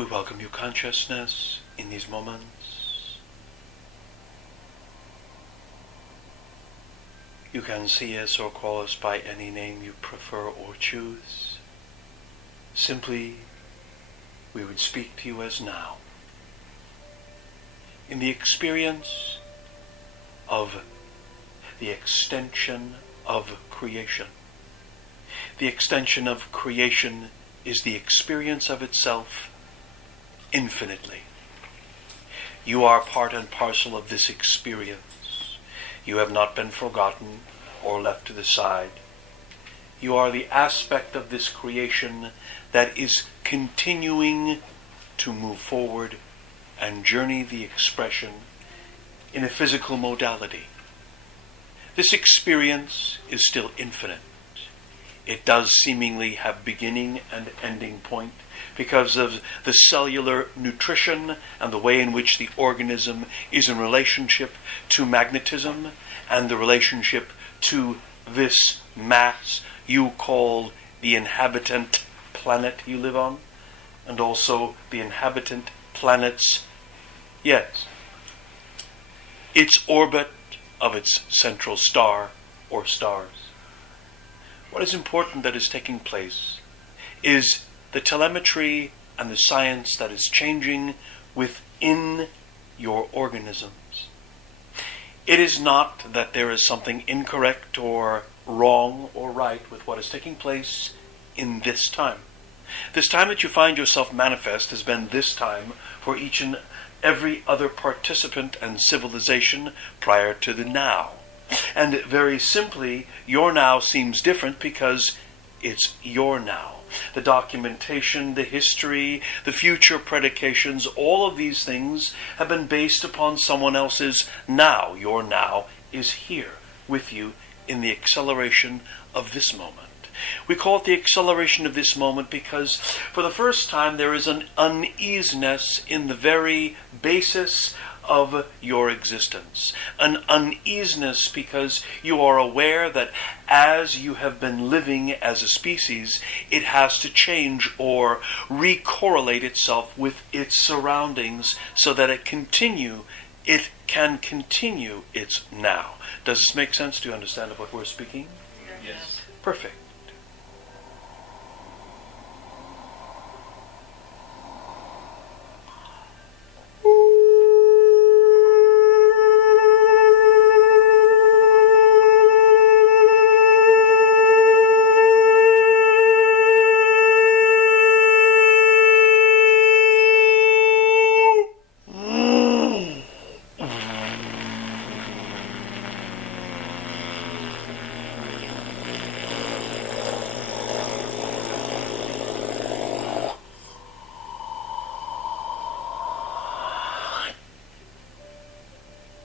We welcome you, consciousness, in these moments. You can see us or call us by any name you prefer or choose. Simply, we would speak to you as now. In the experience of the extension of creation. The extension of creation is the experience of itself infinitely. You are part and parcel of this experience. You have not been forgotten or left to the side. You are the aspect of this creation that is continuing to move forward and journey the expression in a physical modality. This experience is still infinite. It does seemingly have beginning and ending point because of the cellular nutrition and the way in which the organism is in relationship to magnetism and the relationship to this mass you call the inhabitant planet you live on, and also the inhabitant planets, yes, its orbit of its central star or stars. What is important that is taking place is the telemetry and the science that is changing within your organisms. It is not that there is something incorrect or wrong or right with what is taking place in this time. This time that you find yourself manifest has been this time for each and every other participant and civilization prior to the now. And very simply, your now seems different because it's your now. The documentation, the history, the future predications, all of these things have been based upon someone else's now. Your now is here with you in the acceleration of this moment. We call it the acceleration of this moment because for the first time there is an uneasiness in the very basis of your existence. An uneasiness because you are aware that as you have been living as a species, it has to change or recorrelate itself with its surroundings so that it can continue its now. Does this make sense? Do you understand of what we're speaking? Yes. Perfect.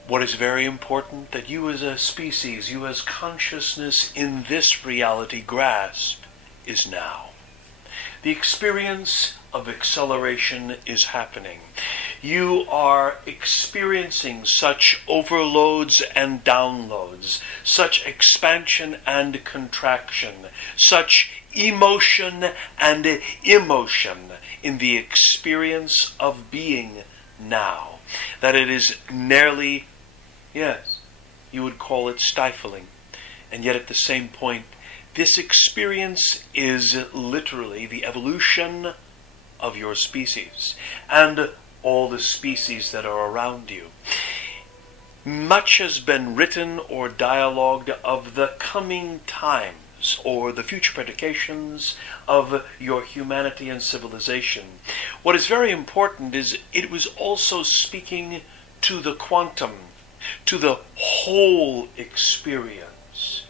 What is very important that you as a species, you as consciousness in this reality grasp is now. The experience of acceleration is happening. You are experiencing such overloads and downloads, such expansion and contraction, such emotion and emotion in the experience of being now, that it is nearly, yes, you would call it stifling. And yet at the same point, this experience is literally the evolution of your species and all the species that are around you. Much has been written or dialogued of the coming times or the future predications of your humanity and civilization. What is very important is it was also speaking to the quantum, to the whole experience.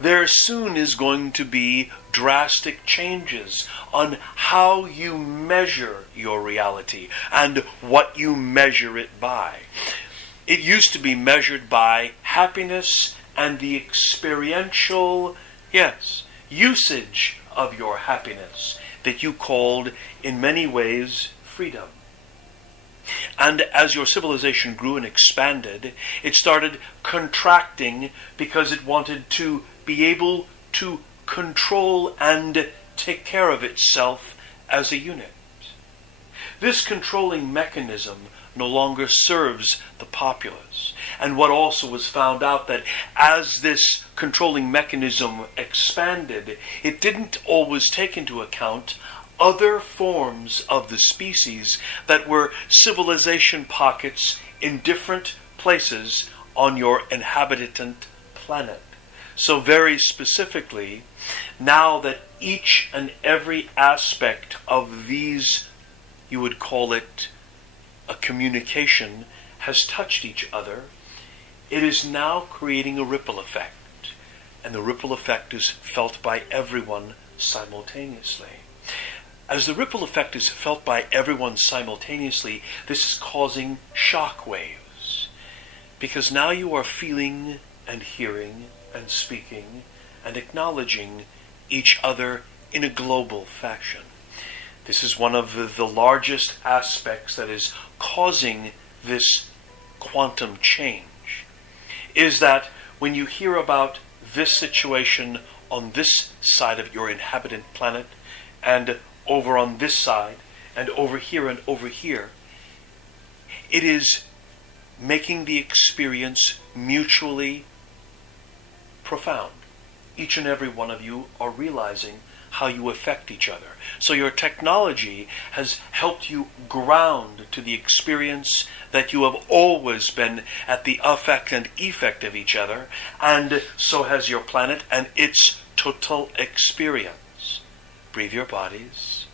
There soon is going to be drastic changes on how you measure your reality and what you measure it by. It used to be measured by happiness and the experiential, yes, usage of your happiness that you called in many ways freedom. And as your civilization grew and expanded, it started contracting because it wanted to be able to control and take care of itself as a unit. This controlling mechanism no longer serves the populace. And what also was found out that as this controlling mechanism expanded, it didn't always take into account other forms of the species that were civilization pockets in different places on your inhabitant planet. So very specifically, now that each and every aspect of these, you would call it a communication, has touched each other, it is now creating a ripple effect. And the ripple effect is felt by everyone simultaneously. As the ripple effect is felt by everyone simultaneously, this is causing shock waves. Because now you are feeling and hearing and speaking and acknowledging each other in a global fashion. This is one of the largest aspects that is causing this quantum change, is that when you hear about this situation on this side of your inhabitant planet, and over on this side, and over here, it is making the experience mutually profound. Each and every one of you are realizing how you affect each other. So your technology has helped you ground to the experience that you have always been at the affect and effect of each other, and so has your planet and its total experience. Breathe your bodies.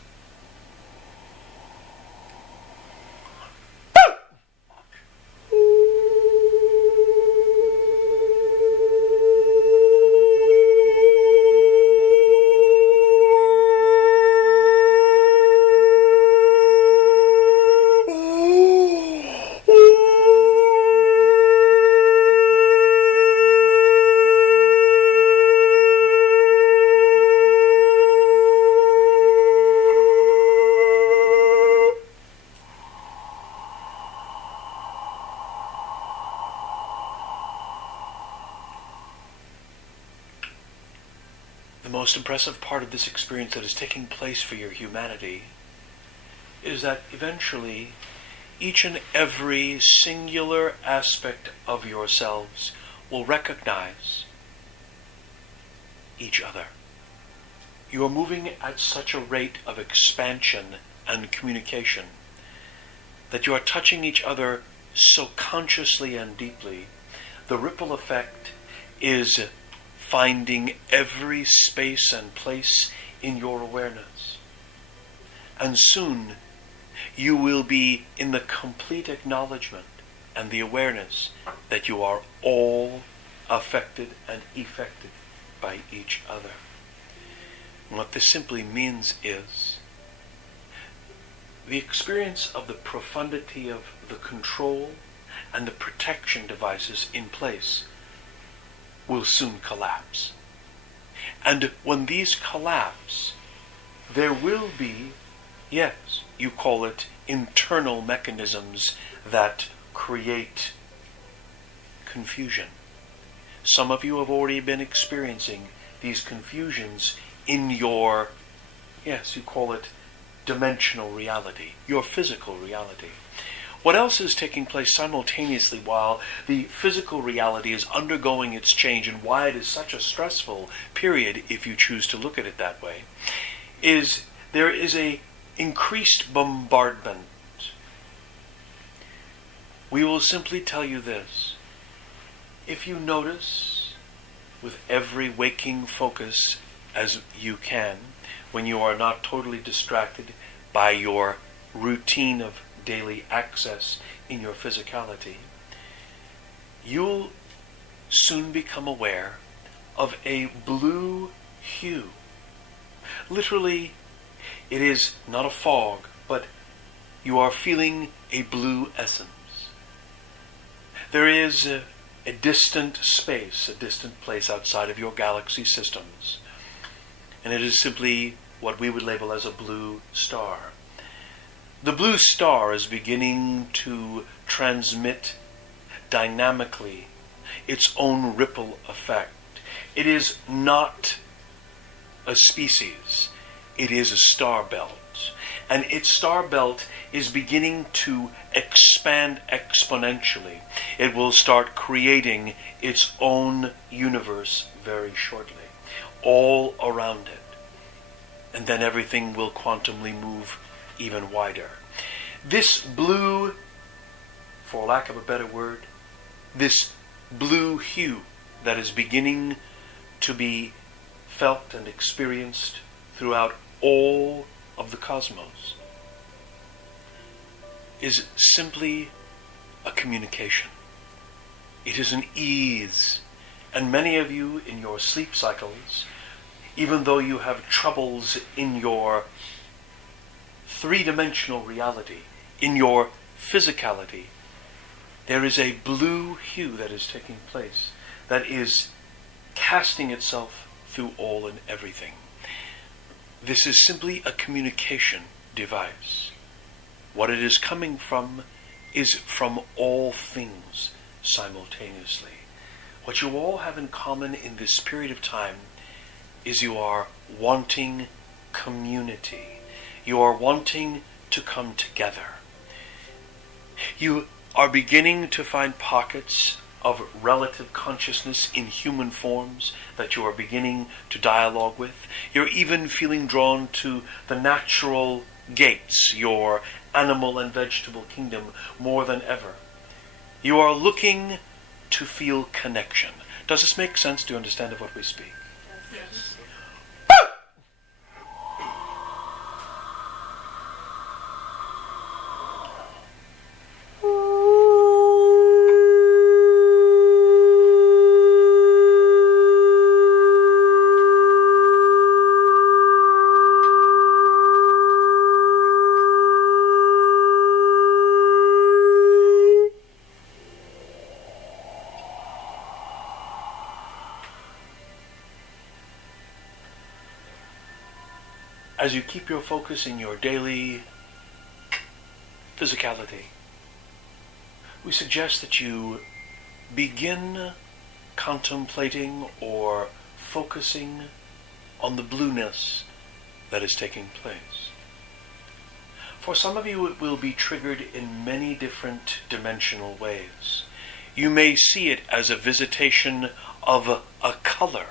The most impressive part of this experience that is taking place for your humanity is that eventually each and every singular aspect of yourselves will recognize each other. You are moving at such a rate of expansion and communication that you are touching each other so consciously and deeply. The ripple effect is finding every space and place in your awareness. And soon you will be in the complete acknowledgement and the awareness that you are all affected and effected by each other. And what this simply means is the experience of the profundity of the control and the protection devices in place will soon collapse. And when these collapse, there will be, yes, you call it internal mechanisms that create confusion. Some of you have already been experiencing these confusions in your, yes, you call it dimensional reality, your physical reality. What else is taking place simultaneously while the physical reality is undergoing its change, and why it is such a stressful period, if you choose to look at it that way, is there is a increased bombardment. We will simply tell you this. If you notice with every waking focus as you can, when you are not totally distracted by your routine of daily access in your physicality, you'll soon become aware of a blue hue. Literally, it is not a fog, but you are feeling a blue essence. There is a distant space, a distant place outside of your galaxy systems, and it is simply what we would label as a blue star. The blue star is beginning to transmit dynamically its own ripple effect. It is not a species, it is a star belt. and its star belt is beginning to expand exponentially. It will start creating its own universe very shortly, all around it. And then everything will quantumly move even wider. This blue, for lack of a better word, this blue hue that is beginning to be felt and experienced throughout all of the cosmos is simply a communication. It is an ease. And many of you in your sleep cycles, even though you have troubles in your three-dimensional reality, in your physicality, there is a blue hue that is taking place, that is casting itself through all and everything. This is simply a communication device. What it is coming from is from all things simultaneously. What you all have in common in this period of time is you are wanting community. You are wanting to come together. You are beginning to find pockets of relative consciousness in human forms that you are beginning to dialogue with. You're even feeling drawn to the natural gates, your animal and vegetable kingdom, more than ever. You are looking to feel connection. Does this make sense? Do you understand of what we speak? Yes. As you keep your focus in your daily physicality, we suggest that you begin contemplating or focusing on the blueness that is taking place. For some of you, it will be triggered in many different dimensional ways. You may see it as a visitation of a color.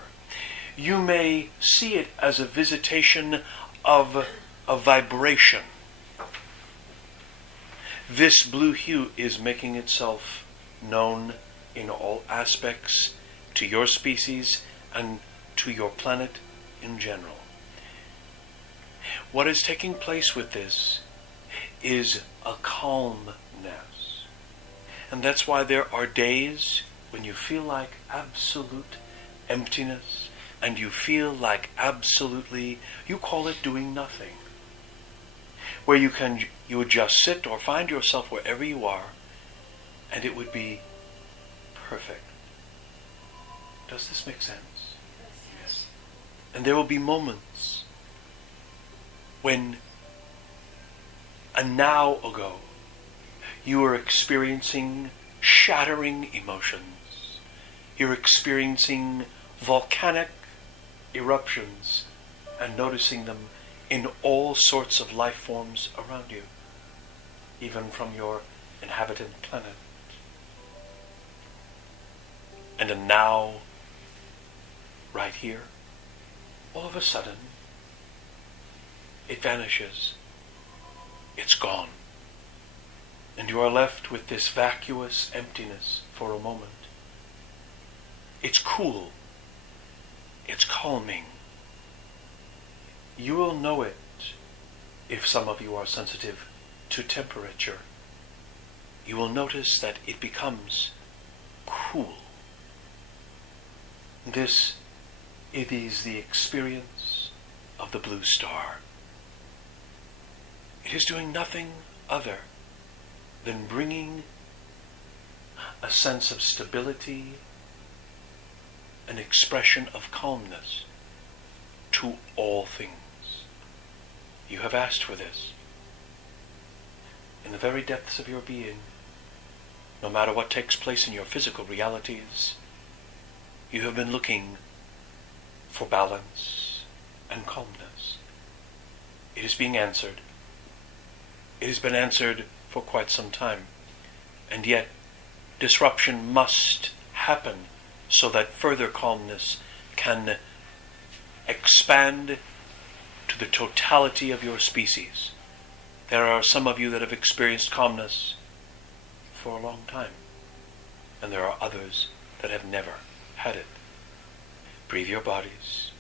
You may see it as a visitation of a vibration. This blue hue is making itself known in all aspects to your species and to your planet in general. What is taking place with this is a calmness. And that's why there are days when you feel like absolute emptiness, and you feel like absolutely, you call it doing nothing. Where you would just sit or find yourself wherever you are, and it would be perfect. Does this make sense? Yes. And there will be moments when an hour ago you were experiencing shattering emotions. You're experiencing volcanic eruptions and noticing them in all sorts of life forms around you, even from your inhabited planet. And now, right here, all of a sudden, it vanishes. It's gone. And you are left with this vacuous emptiness for a moment. It's cool. It's calming. You will know it if some of you are sensitive to temperature. You will notice that it becomes cool. This, it is the experience of the blue star. It is doing nothing other than bringing a sense of stability, an expression of calmness to all things. You have asked for this. In the very depths of your being, no matter what takes place in your physical realities, you have been looking for balance and calmness. It is being answered It has been answered for quite some time. And yet, disruption must happen so that further calmness can expand to the totality of your species. There are some of you that have experienced calmness for a long time, and there are others that have never had it. Breathe your bodies.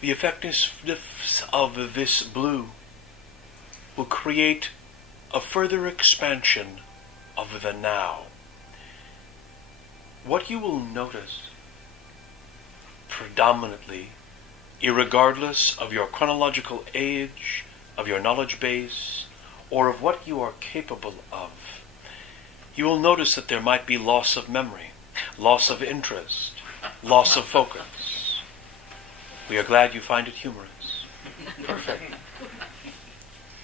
The effectiveness of this blue will create a further expansion of the now. What you will notice predominantly, irregardless of your chronological age, of your knowledge base, or of what you are capable of, you will notice that there might be loss of memory, loss of interest, loss of focus. We are glad you find it humorous. Perfect.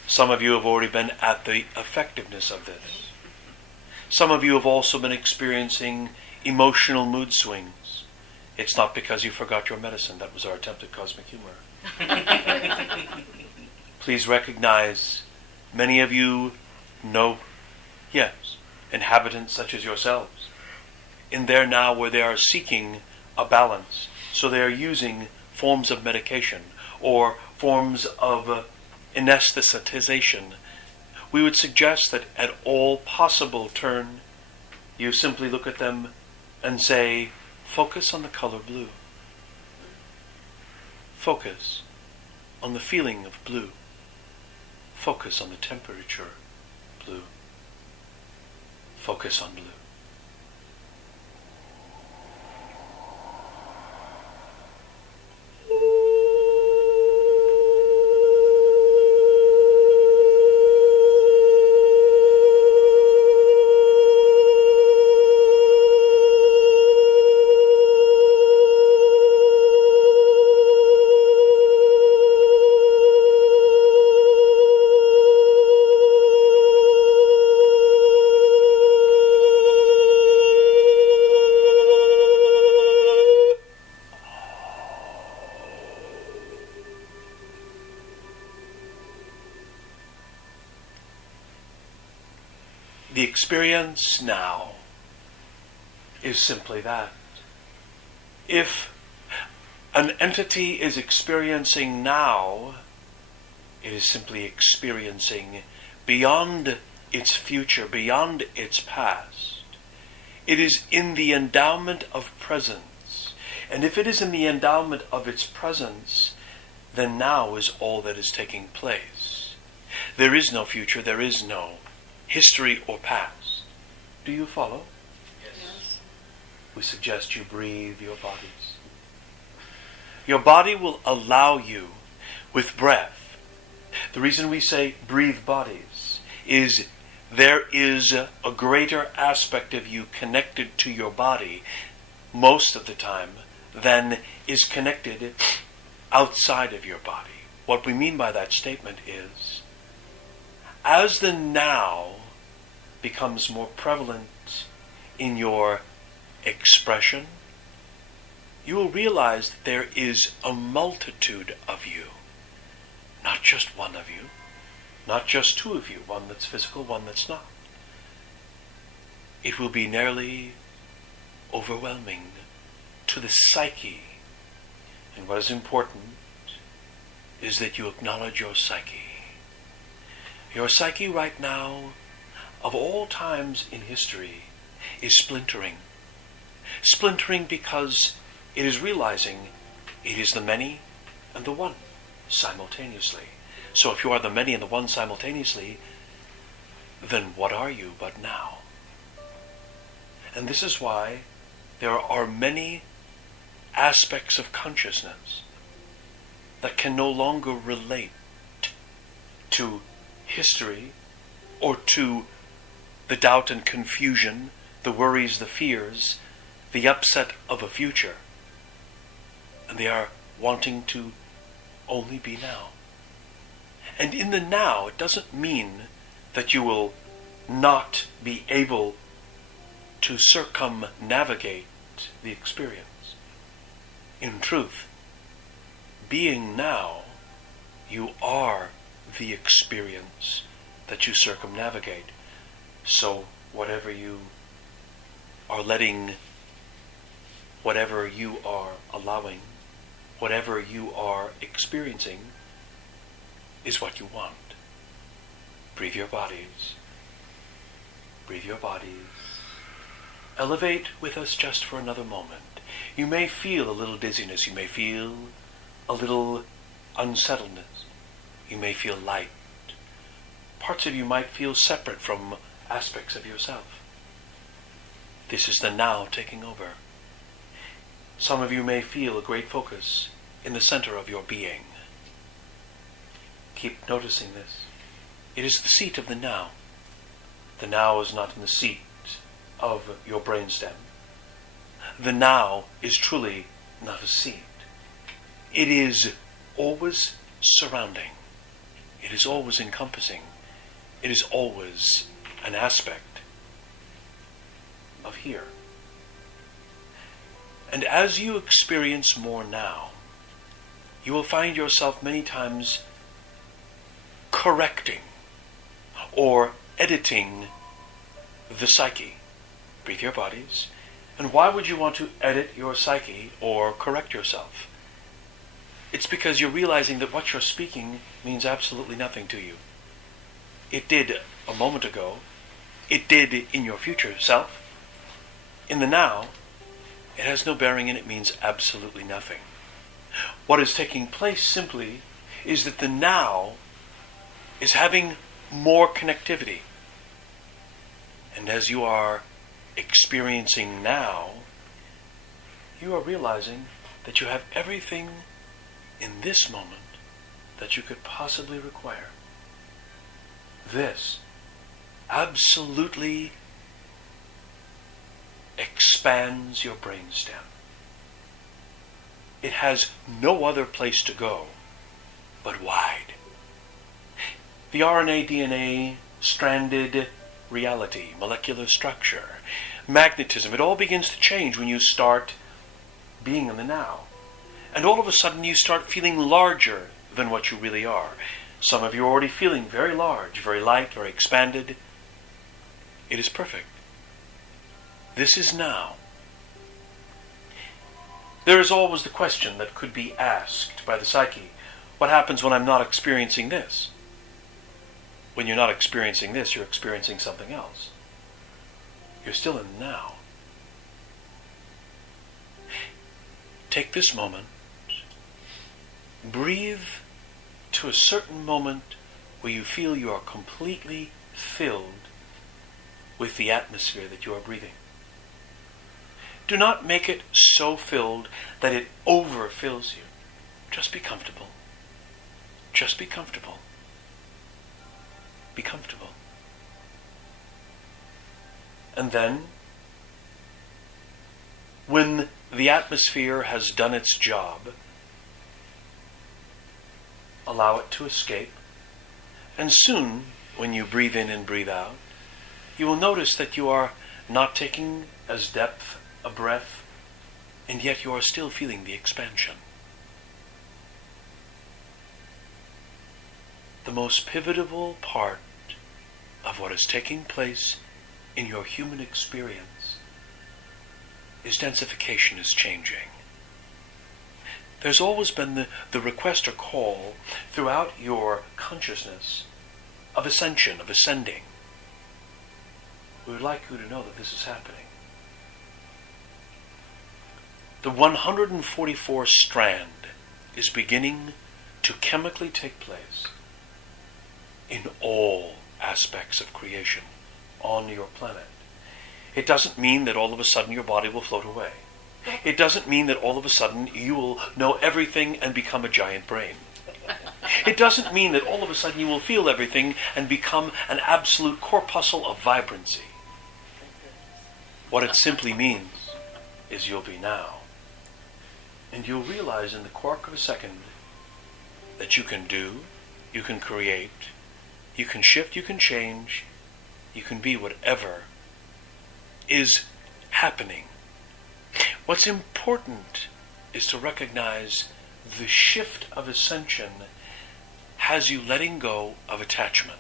Some of you have already been at the effectiveness of this. Some of you have also been experiencing emotional mood swings. It's not because you forgot your medicine. That was our attempt at cosmic humor. Please recognize, many of you know, yes, inhabitants such as yourselves, in there now where they are seeking a balance. So they are using forms of medication or forms of anesthetization. We would suggest that at all possible turn, you simply look at them and say, focus on the color blue. Focus on the feeling of blue. Focus on the temperature, blue. Focus on blue. The experience now is simply that. If an entity is experiencing now, it is simply experiencing beyond its future, beyond its past. It is in the endowment of presence. And if it is in the endowment of its presence, then now is all that is taking place. There is no future, there is no history or past. Do you follow? Yes. We suggest you breathe your bodies. Your body will allow you, with breath. The reason we say breathe bodies is there is a greater aspect of you connected to your body most of the time than is connected outside of your body. What we mean by that statement is, as the now becomes more prevalent in your expression, you will realize that there is a multitude of you. Not just one of you, not just two of you, one that's physical, one that's not. It will be nearly overwhelming to the psyche. And what is important is that you acknowledge your psyche. Your psyche right now, of all times in history, is splintering. Splintering because it is realizing it is the many and the one simultaneously. So if you are the many and the one simultaneously, then what are you but now? And this is why there are many aspects of consciousness that can no longer relate to history or to the doubt and confusion, the worries, the fears, the upset of a future. And they are wanting to only be now. And in the now, it doesn't mean that you will not be able to circumnavigate the experience. In truth, being now, you are the experience that you circumnavigate. So whatever you are letting, whatever you are allowing, whatever you are experiencing is what you want. Breathe your bodies. Breathe your bodies. Elevate with us just for another moment. You may feel a little dizziness. You may feel a little unsettledness. You may feel light. Parts of you might feel separate from aspects of yourself. This is the now taking over. Some of you may feel a great focus in the center of your being. Keep noticing this. It is the seat of the now. The now is not in the seat of your brainstem. The now is truly not a seat. It is always surrounding. It is always encompassing. It is always an aspect of here. And as you experience more now, you will find yourself many times correcting or editing the psyche. Breathe your bodies. And why would you want to edit your psyche or correct yourself? It's because you're realizing that what you're speaking means absolutely nothing to you. It did a moment ago. It did in your future self. In the now, it has no bearing and it means absolutely nothing. What is taking place simply is that the now is having more connectivity. And as you are experiencing now, you are realizing that you have everything in this moment that you could possibly require. This absolutely expands your brainstem. It has no other place to go but wide. The RNA, DNA, stranded reality, molecular structure, magnetism, it all begins to change when you start being in the now. And all of a sudden you start feeling larger than what you really are. Some of you are already feeling very large, very light, very expanded. It is perfect. This is now. There is always the question that could be asked by the psyche. What happens when I'm not experiencing this? When you're not experiencing this, you're experiencing something else. You're still in the now. Take this moment. Breathe to a certain moment where you feel you are completely filled with the atmosphere that you are breathing. Do not make it so filled that it overfills you. Just be comfortable. Just be comfortable. Be comfortable. And then, when the atmosphere has done its job, allow it to escape. And soon, when you breathe in and breathe out, you will notice that you are not taking as depth a breath, and yet you are still feeling the expansion. The most pivotal part of what is taking place in your human experience is densification is changing. There's always been the request or call throughout your consciousness of ascension, of ascending. We would like you to know that this is happening. the 144 strand is beginning to chemically take place in all aspects of creation on your planet. It doesn't mean that all of a sudden your body will float away. It doesn't mean that all of a sudden you will know everything and become a giant brain. It doesn't mean that all of a sudden you will feel everything and become an absolute corpuscle of vibrancy. What it simply means is you'll be now. And you'll realize in the quark of a second that you can do, you can create, you can shift, you can change, you can be whatever is happening. What's important is to recognize the shift of ascension has you letting go of attachment.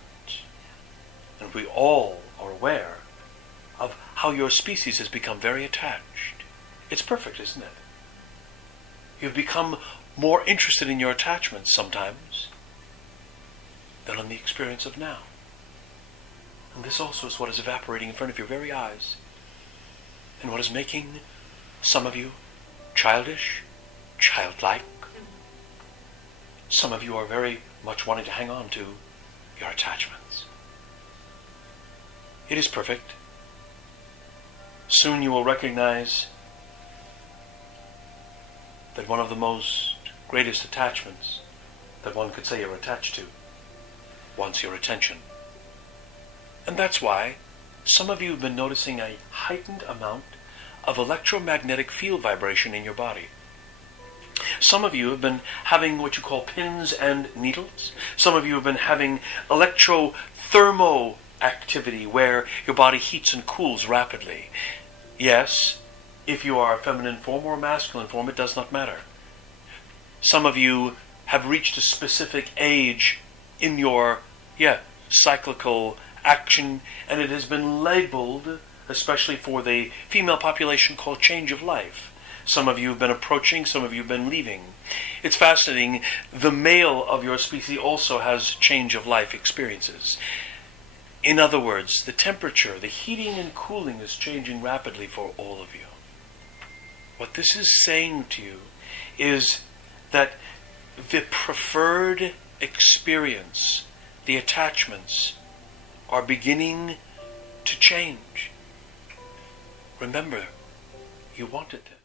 And we all are aware of how your species has become very attached. It's perfect, isn't it? You've become more interested in your attachments sometimes than on the experience of now. And this also is what is evaporating in front of your very eyes, and what is making some of you childish, childlike. Some of you are very much wanting to hang on to your attachments. It is perfect. Soon you will recognize that one of the most greatest attachments that one could say you're attached to wants your attention. And that's why some of you have been noticing a heightened amount of electromagnetic field vibration in your body. Some of you have been having what you call pins and needles. Some of you have been having electrothermo activity where your body heats and cools rapidly. Yes, if you are a feminine form or a masculine form, it does not matter. Some of you have reached a specific age in your cyclical action, and it has been labeled, especially for the female population, called change of life. Some of you have been approaching, some of you have been leaving. It's fascinating. The male of your species also has change of life experiences. In other words, the temperature, the heating and cooling is changing rapidly for all of you. What this is saying to you is that the preferred experience, the attachments, are beginning to change. Remember, you wanted them.